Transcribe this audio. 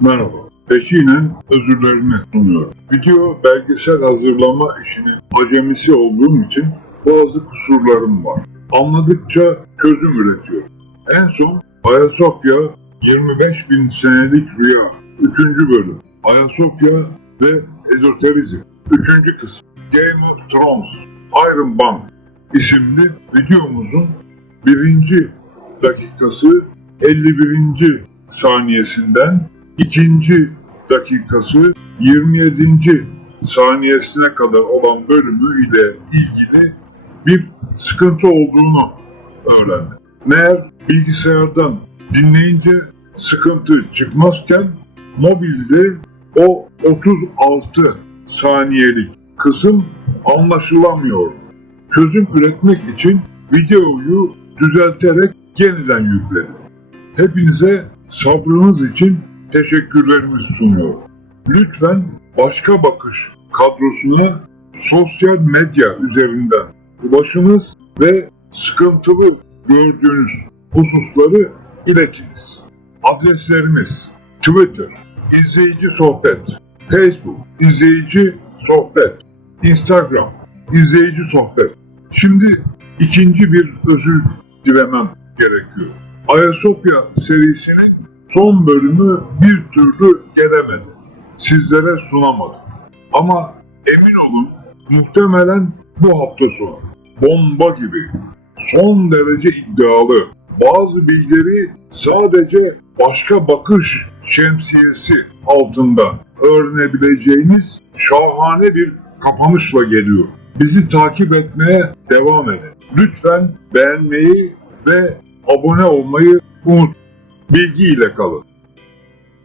Merhaba. Peşinen özürlerimi sunuyorum. Video belgesel hazırlama işinin acemisi olduğum için bazı kusurlarım var. Anladıkça çözüm üretiyorum. En son Ayasofya 25 bin senelik rüya 3. bölüm. Ayasofya ve ezoterizm 3. kısım. Game of Thrones Iron Band isimli videomuzun birinci dakikası 51. saniyesinden ikinci dakikası 27. saniyesine kadar olan bölümü ile ilgili bir sıkıntı olduğunu öğrendim. Meğer bilgisayardan dinleyince sıkıntı çıkmazken mobilde o 36 saniyelik kısım anlaşılamıyor. Çözüm üretmek için videoyu düzelterek yeniden yükledim. Hepinize sabrınız için teşekkürlerimi sunuyorum. Lütfen başka bakış kadrosuna sosyal medya üzerinden ulaşınız ve sıkıntılı gördüğünüz hususları iletiniz. Adreslerimiz Twitter, izleyici sohbet, Facebook, izleyici sohbet, Instagram, izleyici sohbet. Şimdi ikinci bir özür dilemem gerekiyor. Ayasofya serisinin son bölümü bir türlü gelemedi. Sizlere sunamadım. Ama emin olun muhtemelen bu hafta sonu bomba gibi son derece iddialı bazı bilgileri sadece başka bakış şemsiyesi altında öğrenebileceğiniz şahane bir kapanışla geliyor. Bizi takip etmeye devam edin. Lütfen beğenmeyi ve abone olmayı unut. Bilgiyle kalın.